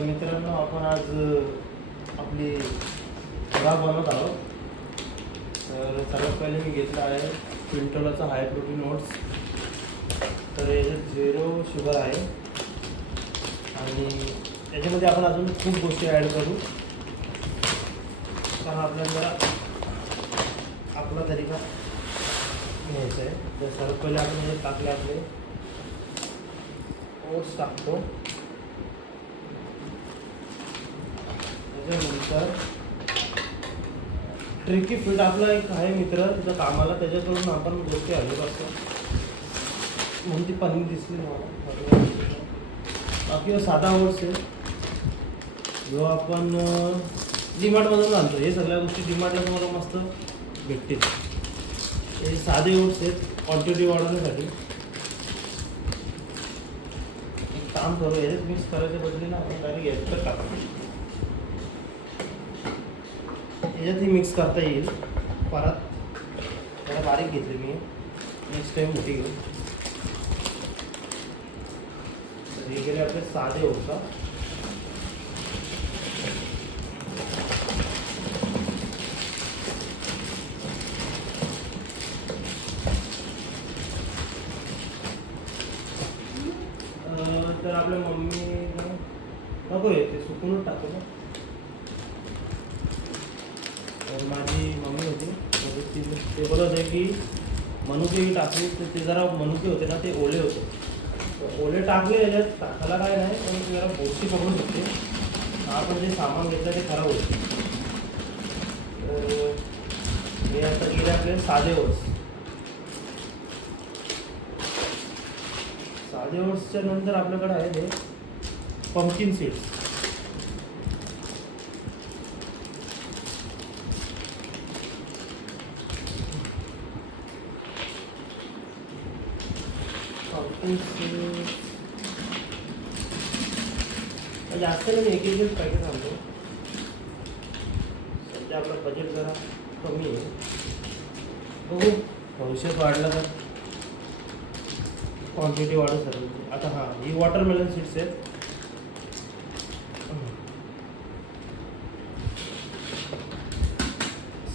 तर मित्रांनो, आपण आज आपली खुराक बनवत आहोत. तर सर्वात पहिले मी घेतला आहे पिंटोलाचा हाय प्रोटीन ओट्स. तर याच्यात 0 शुगर आहे आणि याच्यामध्ये आपण अजून खूप गोष्टी ॲड करू, कारण आपल्याला जरा आपला तरीका घ्यायचा आहे. तर सर्वात पहिले आपण हे टाकले आपले ओट्स टाकतो. त्याच्यानंतर ट्रिकी फीड आपला एक आहे मित्र तिथं कामाला, त्याच्याकडून आपण गोष्टी हलवत असतो म्हणून ती पनीर दिसली मला. बाकी साधा ओट्स आहे जो आपण डीमार्टमधून आणतो. हे सगळ्या गोष्टी डीमार्टला तुम्हाला मस्त भेटतील. हे साधे ओट्स आहेत क्वांटिटी वाढवण्यासाठी. एक काम करू, याच्यात मिक्स करायच्या बदली ना आपण डायरेक्ट याच्यात टाकतो. याच्यातही मिक्स करता येईल. परत जरा बारीक घेतली मी, नेक्स्ट टाईम मोठी घेऊ. तर हे गेले आपले साधे ओट्स. तर आपल्या मम्मी नको आहे ते सुकूनच टाकतो ना. तर माझी मम्मी होती म्हणजे ते बोलत होते की मनुके टाकले, तर ते जरा मनुके होते ना ते ओले होते. तर ओले टाकले याच्यात टाकायला काय नाही, पण ते जरा गोष्टी पकडू शकते. आपण जे सामान घेतलं ते खराब होते. तर हे आता गेले आपले साधे ओट्स. साधे ओट्सच्या नंतर आपल्याकडे आहे ते पंपकिन सीड्स. पंपकिन सीड्स जास्त नाही, एक एक पॅकेट आणतो. सध्या आपलं बजेट जरा कमी आहे. बघू भविष्यात वाढलं तर क्वांटिटी वाढत सर. आता हां, ही वॉटरमेलन सीड्स आहेत.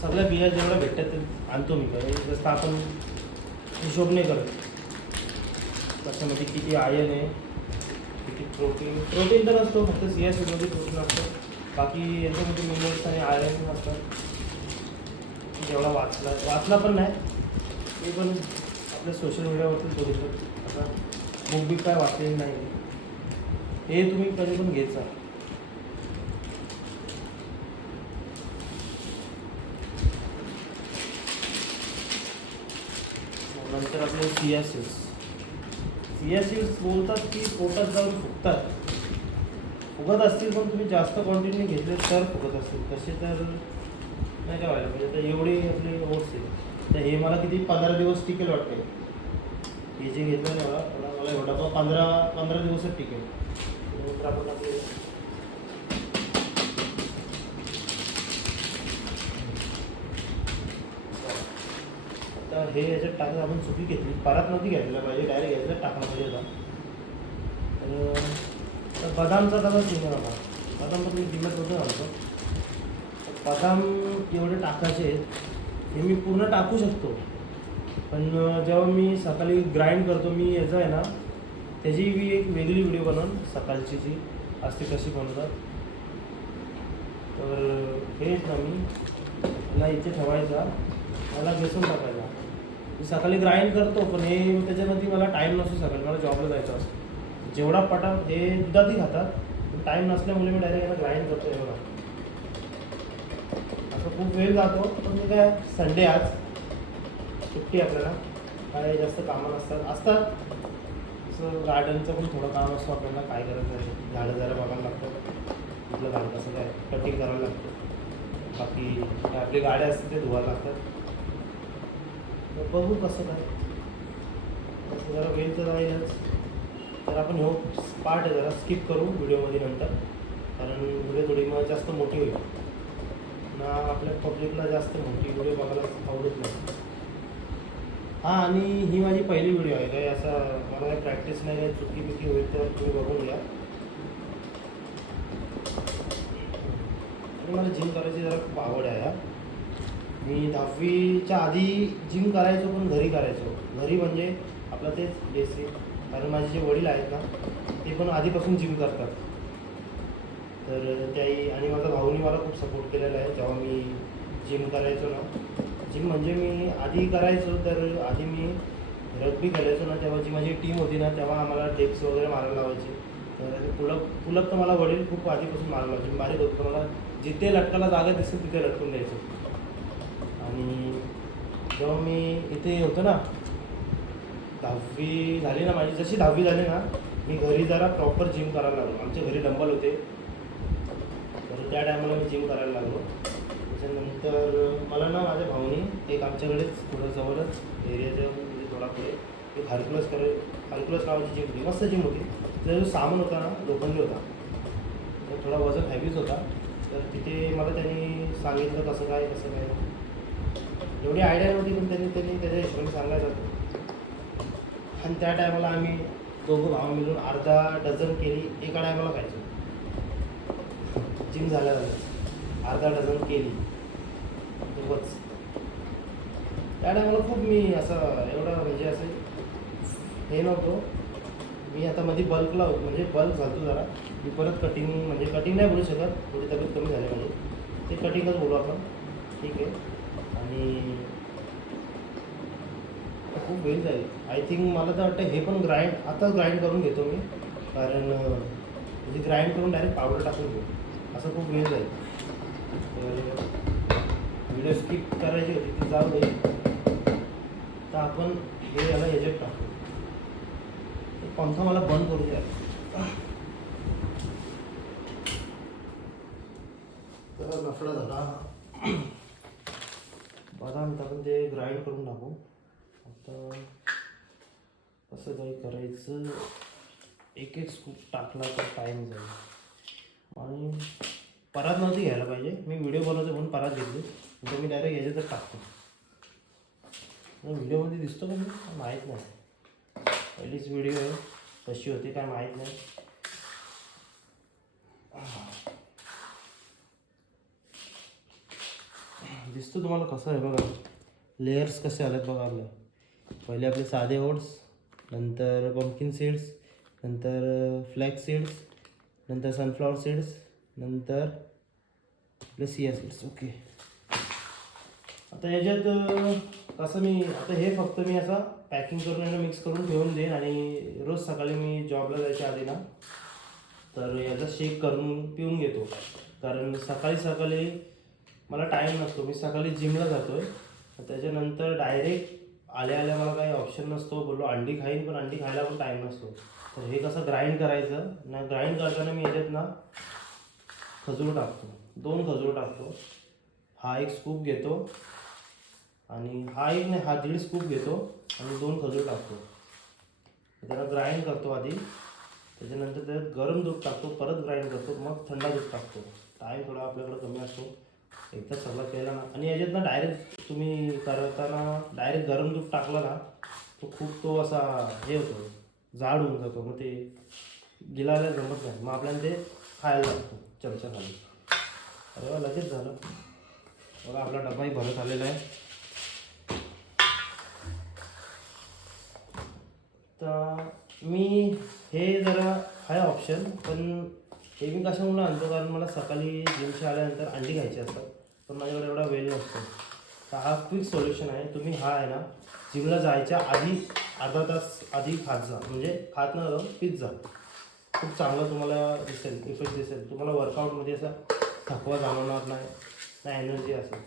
सगळ्या बिया जेवढ्या भेटतात ते आणतो मी. काय जसं आपण हिशोब नाही करत त्याच्यामध्ये किती आयर्न आहे, किती प्रोटीन तर असतो, फक्त सिया सीडमध्ये प्रोटीन असतं. बाकी याच्यामध्ये मिनरल्स आणि आयर्न असतात. जेवढा वाचला पण नाही, ते पण आपल्या सोशल मीडियावरती बघितलं. आता बुक बी काय वाचलेलं नाही, हे तुम्ही कधी पण घेत जा. नंतर आपले सिया सीड्स बोलतात की पोटात जाऊन फुगत असतील, पण तुम्ही जास्त क्वांटिटीने घेतले तर फुगत असतील. तसे तर नाही काय व्हायला पाहिजे. तर एवढे आपले ओट्स आहेत. तर हे मला किती 15 दिवस टिकेल वाटते. हे जे घेतलं ना मला एवढा 15 दिवसच टिकेल. नंतर आपण आपले आता हे याच्यात टाकलं. आपण चुकी घेतली, परत नव्हती घ्यायला पाहिजे, डायरेक्ट याच्यात टाकलं पाहिजे होता. तर बदामचा डबा घेऊन आला. बदाम पण मी डिमार्टमधून आणतो. बदाम एवढे टाकायचे आहेत, हे मी पूर्ण टाकू शकतो, पण जेव्हा मी सकाळी ग्राइंड करतो मी याचं आहे ना, त्याची मी एक वेगळी व्हिडिओ बनवून सकाळची जी असते कशी बनवतात. तर हेच ना, मी मला इथे ठेवायचा, मला बेसून टाकायचा. मी सकाळी ग्राइंड करतो, पण हे त्याच्यामध्ये मला टाईम नसतो. सकाळी मला जॉबला जायचं असतं. जेवढा पटाप हे दुधातही खातात, पण टाईम नसल्यामुळे मी डायरेक्ट याला ग्राइंड करतो. हे बघा, असं खूप वेळ जातो. पण मी काय, संडे आज सुट्टी आपल्याला, काय जास्त कामं असतात. असं गार्डनचं पण थोडं काम असतं आपल्याला. काय करायचं आहे, झाडं जरा बघायला लागतं. आपलं झाड कसं काय कटिंग करायला लागतं. बाकी आपली गाड्या असते ते धुवायला लागतात. बघू कसं काय, कसं जरा वेळ तर जाईलच. तर आपण हो पार्ट आहे जरा स्किप करू व्हिडिओमध्ये नंतर, कारण व्हिडिओ थोडी मग जास्त मोठी होईल ना. आपल्या पब्लिकला जास्त मोठी व्हिडिओ बघायला आवडत नाही. हां, आणि ही माझी पहिली व्हिडिओ आहे. काय असं मला काही प्रॅक्टिस नाही, काही चुकी बिकी होईल तर तुम्ही बघून घ्या. आणि मला जिम करायची जरा खूप आवड आहे. मी 10वीच्या आधी जिम करायचो, पण घरी करायचो. घरी म्हणजे आपलं तेच बेसिक, कारण माझे जे वडील आहेत ना ते पण आधीपासून जिम करतात. तर त्याही आणि माझ्या भाऊनी मला खूप सपोर्ट केलेला आहे जेव्हा मी जिम करायचो ना. जिम म्हणजे मी आधी करायचो, तर आधी मी रग्बी खेळायचो ना, तेव्हा जी माझी टीम होती ना तेव्हा आम्हाला डेप्स वगैरे मारायला लावायची. तर पुलअप तर मला वडील खूप आधीपासून मारायला लावायचे. मी बारीक होतो, मला जिथे लटकायला जागा दिसेल तिथे लटकून द्यायचो. आणि जेव्हा मी इथे होतो ना, 10वी झाली ना माझी, जशी 10वी झाली ना मी घरी जरा प्रॉपर जिम करायला लागलो. आमच्या घरी डंबल होते, तर त्या टायमाला मी जिम करायला लागलो. त्याच्यानंतर मला ना माझ्या भाऊनी एक आमच्याकडेच थोडं जवळच एरियाच्या म्हणजे थोडा पुढे एक हरकुलस नावाची जिम होती, मस्त जिम होती. त्याचा जो सामान होता ना लोखंडी होता, तर थोडा वजन हॅवीच होता. तर तिथे मला त्यांनी सांगितलं कसं काय. एवढी आयडिया नव्हती, पण त्यांनी त्याच्या हिशोबाने सांगायचं. आणि त्या टायमाला आम्ही दोघं भाव मिळून अर्धा डझन केली एका टायमाला खायचो. जिम झाल्यानंतर अर्धा डझन केली खूपच. त्या टायमाला खूप मी असं एवढं म्हणजे असं हे नव्हतो. मी आता मध्ये बल्कला होतो, म्हणजे बल्क झालतो जरा. मी परत कटिंग म्हणजे कटिंग नाही बोलू शकत, थोडी तब्येत कमी झाली माझी, ते कटिंगच बोलू आपण, ठीक आहे. आणि खूप वेळ जाईल आय थिंक. मला तर वाटतं हे पण आता ग्राइंड करून घेतो मी, कारण म्हणजे ग्राइंड करून डायरेक्ट पावडर टाकून घेऊ, असं खूप वेळ जाईल. तर व्हिडिओ स्किप करायची होती ती जाऊ दे. तर आपण हे याला ह्याच्यात टाकू. पंखा मला बंद करू द्या. तर लफडा झाला. बदाम टाकून ते ग्राइंड करून टाकू. आता कसं काही करायचं, एक स्कूप टाकला तर टाईम जाईल. आणि परात नव्हती घ्यायला पाहिजे, मी व्हिडिओ बनवतो म्हणून परात घेतली, तर मी डायरेक्ट ह्याच्यातच टाकतो. व्हिडिओमध्ये दिसतो का मी माहीत नाही, पहिलीच व्हिडिओ आहे, कशी होती काय माहीत नाही. दिसतो तुम्हाला कसं आहे बघा, लेयर्स कसे आलेत बघा. आपले पहिले आपले साधे ओट्स, नंतर पंपकिन सीड्स, नंतर फ्लॅक्स सीड्स, नंतर सनफ्लॉवर सीड्स, नंतर आपले सिया सीड्स. ओके. आता याच्यात कसं मी आता हे फक्त मी असं पॅकिंग करून मिक्स करून ठेवून देईन. आणि रोज सकाळी मी जॉबला जायच्या आधी ना तर याचा शेक करून पिऊन घेतो, कारण सकाळी मला टाईम नसतो. मी सकाळी जिमला जातो आहे, त्याच्यानंतर डायरेक्ट आल्या मला काही ऑप्शन नसतो. बोललो अंडी खाईन, पण अंडी खायला पण टाईम नसतो. तर हे कसं ग्राइंड करायचं ना, ग्राइंड करताना मी याच्यात ना खजूर टाकतो, 2 खजूर टाकतो. हा एक स्कूप घेतो, आणि हा 1.5 स्कूप घेतो, आणि 2 खजूर टाकतो. त्याला ग्राइंड करतो आधी, त्याच्यानंतर त्यात गरम दूध टाकतो, परत ग्राइंड करतो, मग थंडा दूध टाकतो. टाईम थोडा आपल्याकडे कमी असतो, एकदा सगळं केलं ना. आणि याच्यात ना डायरेक्ट तुम्ही करताना डायरेक्ट गरम दूध टाकला ना, तो खूप तो असा हे होतो, जाड होऊन जातो, मग ते गिलायला जमत नाही, मग आपल्याला ते खायला लागतो चमचा खाली. अरे वा, लगेच झालं बघा. आपला डबाही भरत आलेला आहे. तर मी हे जरा आहे ऑप्शन, पण हे मी कशामुळे आणतो, कारण मला सकाळी जिमच्या आल्यानंतर अंडी खायची असतात, पण माझ्याकडे एवढा वेळ नसतो. तर हा क्विक सोल्युशन आहे. तुम्ही हा आहे ना जिमला जायच्या आधी अर्धा तास आधी खात जा, म्हणजे खात न जाऊन पीत जा. खूप चांगलं तुम्हाला दिसेल, इफेक्ट दिसेल तुम्हाला. वर्कआउटमध्ये असा थकवा जाणवणार नाही, ना एनर्जी असेल.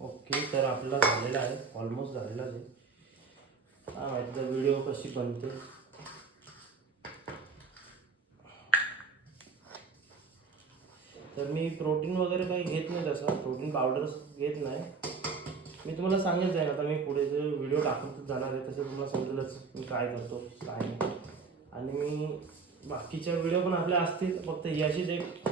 ओके, तर आपला झालेला आहे, ऑलमोस्ट झालेलाच आहे. हा माहिती व्हिडिओ कशी बनते. तर मी प्रोटीन वगैरे काही घेत नाही, तसं प्रोटीन पावडर्स घेत नाही. मी तुम्हाला सांगेल जाईल आता, मी पुढे जे व्हिडिओ टाकून जाणार आहे तसं तुम्हाला समजेलच मी काय करतो काय नाही. आणि मी बाकीच्या व्हिडिओ पण आपल्या असतील, फक्त याचीच एक